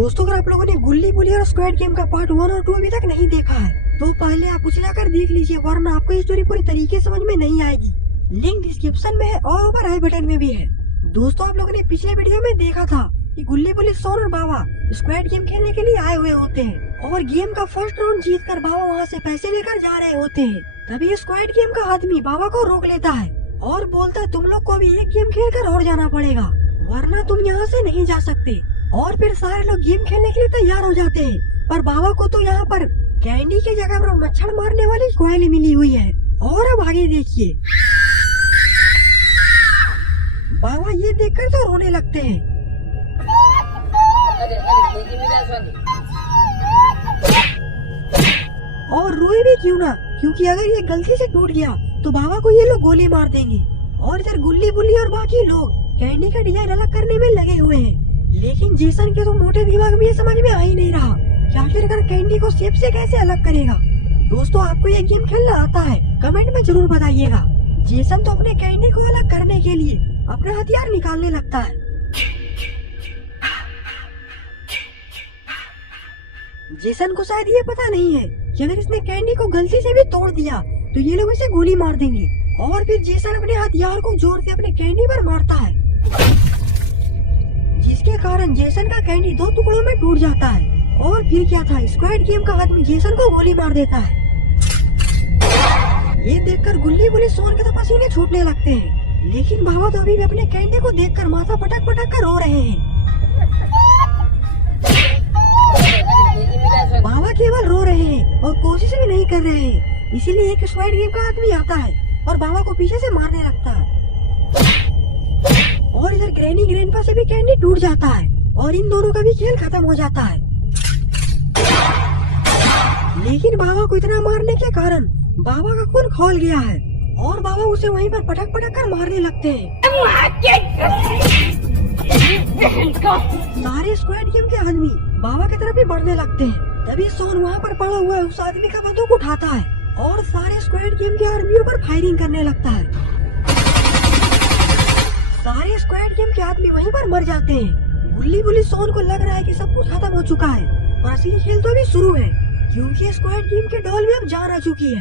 दोस्तों अगर आप लोगों ने गुल्ली बुली और स्क्वैड गेम का पार्ट 1 और 2 अभी तक नहीं देखा है तो पहले आप उसे जाकर देख लीजिए, वरना आपको ये स्टोरी पूरी तरीके समझ में नहीं आएगी। लिंक डिस्क्रिप्शन में है और ऊपर आई बटन में भी है। दोस्तों आप लोगों ने पिछले वीडियो में देखा था कि गुल्ली बुली, सोन और बाबा स्क्वैड गेम खेलने के लिए आए हुए होते हैं और गेम का फर्स्ट राउंड जीत कर बाबा वहाँ से पैसे लेकर जा रहे होते हैं। तभी स्क्वैड गेम का आदमी बाबा को रोक लेता है और बोलता है तुम लोग को अभी एक गेम खेल कर और जाना पड़ेगा, वरना तुम यहाँ से नहीं जा सकते। और फिर सारे लोग गेम खेलने के लिए तैयार हो जाते हैं, पर बाबा को तो यहाँ पर कैंडी की जगह पर मच्छर मारने वाली कोयली मिली हुई है। और अब आगे देखिए, बाबा ये देखकर तो रोने लगते हैं। और रोए भी क्यों ना, क्योंकि अगर ये गलती से टूट गया तो बाबा को ये लोग गोली मार देंगे। और इधर गुल्ली बुल्ली और बाकी लोग कैंडी का डिजाइन अलग करने में लगे हुए हैं। लेकिन जेसन के तो मोटे दिमाग में ये समझ में आ ही नहीं रहा कि आखिरकार कैंडी को शेप से कैसे अलग करेगा। दोस्तों आपको ये गेम खेलना आता है? कमेंट में जरूर बताइएगा। जेसन तो अपने कैंडी को अलग करने के लिए अपना हथियार निकालने लगता है। जेसन को शायद ये पता नहीं है कि अगर इसने कैंडी को गलती से भी तोड़ दिया तो ये लोग इसे गोली मार देंगे। और फिर जेसन अपने हथियार को जोर से अपने कैंडी पर मारता है, जिसके कारण जेसन का कैंडी 2 टुकड़ों में टूट जाता है। और फिर क्या था, स्क्वैड गेम का आदमी जेसन को गोली मार देता है। ये देखकर गुल्ली बुली, सोन के तो पसीने छूटने लगते हैं, लेकिन बाबा तो अभी भी अपने कैंडी को देखकर माथा पटक पटक कर रो रहे हैं। बाबा केवल रो रहे हैं और कोशिश भी नहीं कर रहे हैं। इसीलिए एक स्क्वैड गेम का आदमी आता है और बाबा को पीछे से मारने लगता है। और इधर ग्रैनी ग्रैंडपा से भी कैंडी टूट जाता है और इन दोनों का भी खेल खत्म हो जाता है। लेकिन बाबा को इतना मारने के कारण बाबा का खून खोल गया है और बाबा उसे वहीं पर पटक पटक कर मारने लगते हैं। सारे स्क्वैड गेम के आदमी बाबा की तरफ ही बढ़ने लगते हैं। तभी सोन वहाँ पर पड़ा हुआ उस आदमी का बंदूक उठाता है और सारे स्क्वैड गेम के आर्मियों पर फायरिंग करने लगता है। सारे स्क्वैड गेम के आदमी वहीं पर मर जाते हैं। गुल्ली बुली, सोन को लग रहा है कि सब कुछ खत्म हो चुका है और असली खेल तो अभी शुरू है, क्योंकि स्क्वैड गेम के डॉल में अब जान आ चुकी है।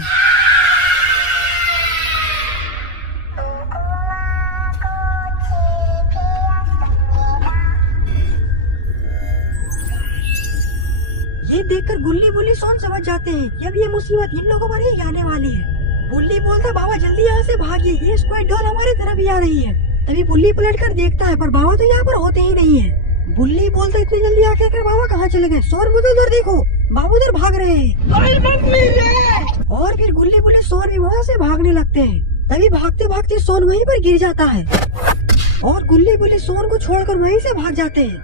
ये देखकर गुल्ली बुली, सोन समझ जाते हैं कि अब ये मुसीबत इन लोगों पर ही आने वाली है। बुल्ली बोलता बाबा जल्दी यहाँ से भागिए, ये स्क्वैड डॉल हमारी तरफ ही आ रही है। तभी बुल्ली पलट कर देखता है, पर बाबा तो यहाँ पर होते ही नहीं है। बुल्ली बोलता इतनी जल्दी आके कर बाबा कहाँ चले गए? सोन मुझे उधर देखो, बाबू उधर भाग रहे हैं। और फिर गुल्ली बुली, सोन भी वहाँ से भागने लगते हैं। तभी भागते भागते सोन वहीं पर गिर जाता है और गुल्ली बुली सोन को छोड़कर वहीं से भाग जाते हैं।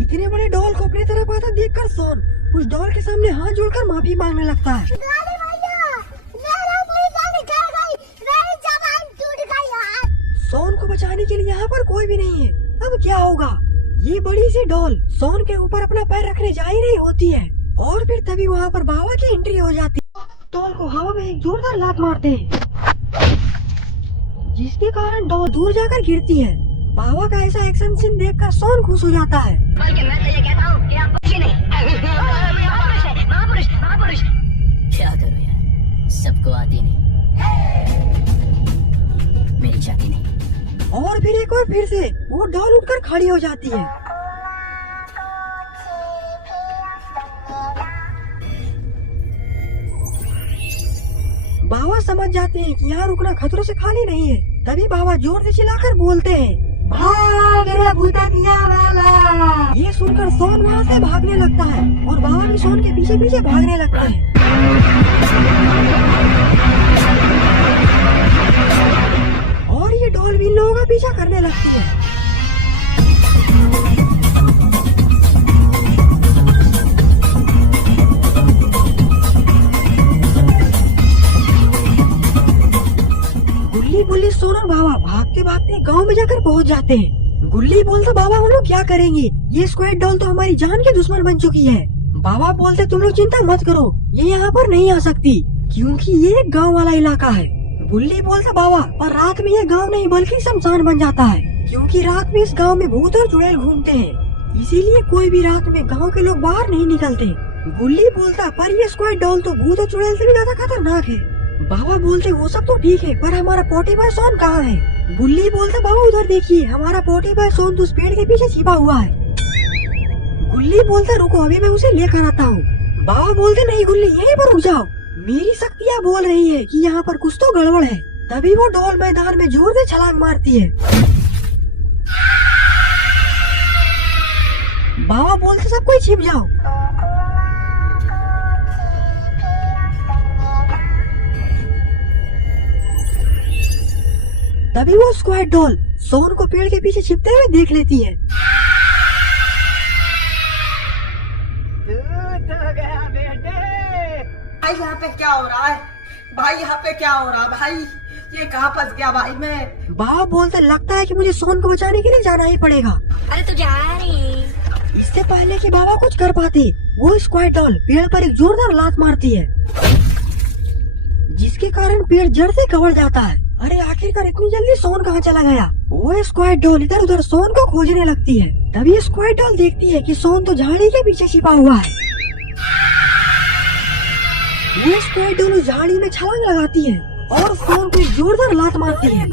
इतने बड़े डॉल को अपनी तरफ आता देखकर सोन उस डॉल के सामने हाथ जोड़कर माफी मांगने लगता है। सोन को बचाने के लिए यहाँ पर कोई भी नहीं है। अब क्या होगा? ये बड़ी सी डॉल सोन के ऊपर अपना पैर रखने जा ही रही होती है और फिर तभी वहाँ पर बाबा की एंट्री हो जाती है। डॉल को हवा में एक जोरदार लात मारते हैं, जिसके कारण डॉल दूर जाकर गिरती है। बाबा का ऐसा एक्शन सीन देखकर सोन खुश हो जाता है। बल्कि मैं तो ये कहता हूँ कि आप बच्चे नहीं, महापुरुष। क्या करूँ यार, सबको आती नहीं, मेरी जाती नहीं। और फिर एक बार फिर से वो डॉल उठकर खड़ी हो जाती है। बाबा समझ जाते हैं कि यहाँ रुकना खतरों से खाली नहीं है। तभी बाबा जोर से चिल्लाकर बोलते हैं, भाग रे भूतनिया वाला। ये सुनकर सोन वहाँ से भागने लगता है और बाबा भी सोन के पीछे पीछे भागने लगता है। और ये डॉल भी इन लोगों का पीछा करने लगती है। गुल्ली बुल्ली, सोन और बाबा भागते भागते गांव में जाकर पहुंच जाते हैं। गुल्ली बोलता बाबा हम लोग क्या करेंगे, ये स्क्वैड डॉल तो हमारी जान की दुश्मन बन चुकी है। बाबा बोलते तुम लोग चिंता मत करो, ये यहाँ पर नहीं आ सकती क्योंकि ये एक गांव वाला इलाका है। गुल्ली बोलता बाबा पर रात में ये गांव नहीं बल्कि शमशान बन जाता है, क्योंकि रात में इस गांव में भूत और चुड़ैल घूमते हैं, इसीलिए कोई भी रात में गांव के लोग बाहर नहीं निकलते। गुल्ली बोलता पर ये स्क्वाड डॉल तो भूत और चुड़ैल से भी ज्यादा खतरनाक है। बाबा बोलते वो सब तो ठीक है पर हमारा पोटी बॉय सोन कहाँ है? गुल्ली बोलता बाबा उधर देखिए, हमारा पोटी बॉय सोन तो उस पेड़ के पीछे छिपा हुआ है। गुल्ली बोलता रुको अभी मैं उसे लेकर आता हूँ। बाबा बोलते नहीं गुल्ली यहीं पर रुक जाओ, मेरी शक्तियाँ बोल रही है कि यहाँ पर कुछ तो गड़बड़ है। तभी वो डॉल मैदान में जोर से छलांग मारती है। बाबा बोलते सब कोई छिप जाओ। तभी वो स्क्वाड डॉल सोन को पेड़ के पीछे छिपते हुए देख लेती है। भाई यहाँ पे क्या हो रहा है? भाई यहाँ पे क्या हो रहा है? भाई ये कहाँ फंस गया भाई मैं? बाबा बोलते लगता है कि मुझे सोन को बचाने के लिए जाना ही पड़ेगा। अरे तू जा रही। इससे पहले कि बाबा कुछ कर पाते वो स्क्वाड डॉल पेड़ पर एक जोरदार लात मारती है, जिसके कारण पेड़ जड़ से कवर जाता है। अरे आखिरकार इतनी जल्दी सोन कहाँ चला गया? वो स्क्वाड डॉल इधर उधर सोन को खोजने लगती है। तभी स्क्वाड डॉल देखती है कि सोन तो झाड़ी के पीछे छिपा हुआ है। वो स्क्वाड डॉल उस झाड़ी में छलांग लगाती है और सोन को एक जोरदार लात मारती है,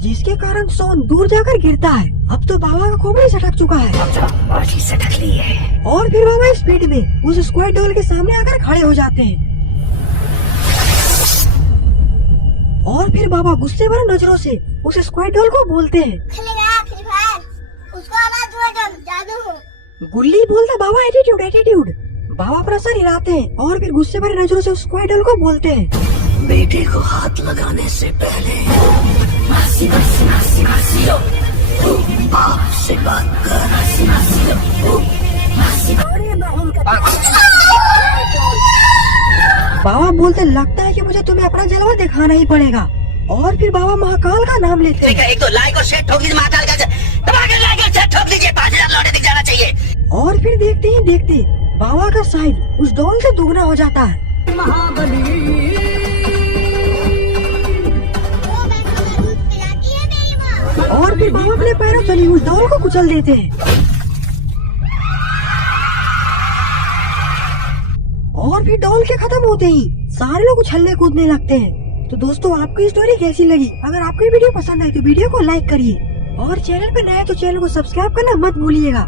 जिसके कारण सोन दूर जाकर गिरता है। अब तो बाबा का खोपड़ी सटक चुका है और फिर बाबा स्पीड में उस स्क्वाड डॉल के सामने आकर खड़े हो जाते हैं और फिर बाबा गुस्से भरे नजरों से उस स्क्वाड डॉल को बोलते हैं गुल्ली बोलता बाबा एटीट्यूड एटीट्यूड। बाबा अपना सर हिलाते हैं और फिर गुस्से भरे नजरों से उस स्क्वाड डॉल को बोलते हैं बेटे को हाथ लगाने से पहले बाप से बात कर। बाबा बोलते लगता है कि मुझे तुम्हें अपना जलवा दिखाना ही पड़ेगा और फिर बाबा महाकाल का नाम लेते हैं। एक तो लाइक और शेयर ठोक दीजिए, महाकाल का दबा के लाइक और शेयर ठोक दीजिए, 5000 लौटे दिख जाना चाहिए। और फिर देखते ही देखते बाबा का साइज उस डॉल से दुगना हो जाता है। और फिर बाबा अपने पैरों चली उस डॉल को कुचल देते हैं और फिर डॉल के खत्म होते ही सारे लोग उछलने कूदने लगते हैं। तो दोस्तों आपको स्टोरी कैसी लगी? अगर आपको ये वीडियो पसंद आई तो वीडियो को लाइक करिए और चैनल पे नए तो चैनल को सब्सक्राइब करना मत भूलिएगा।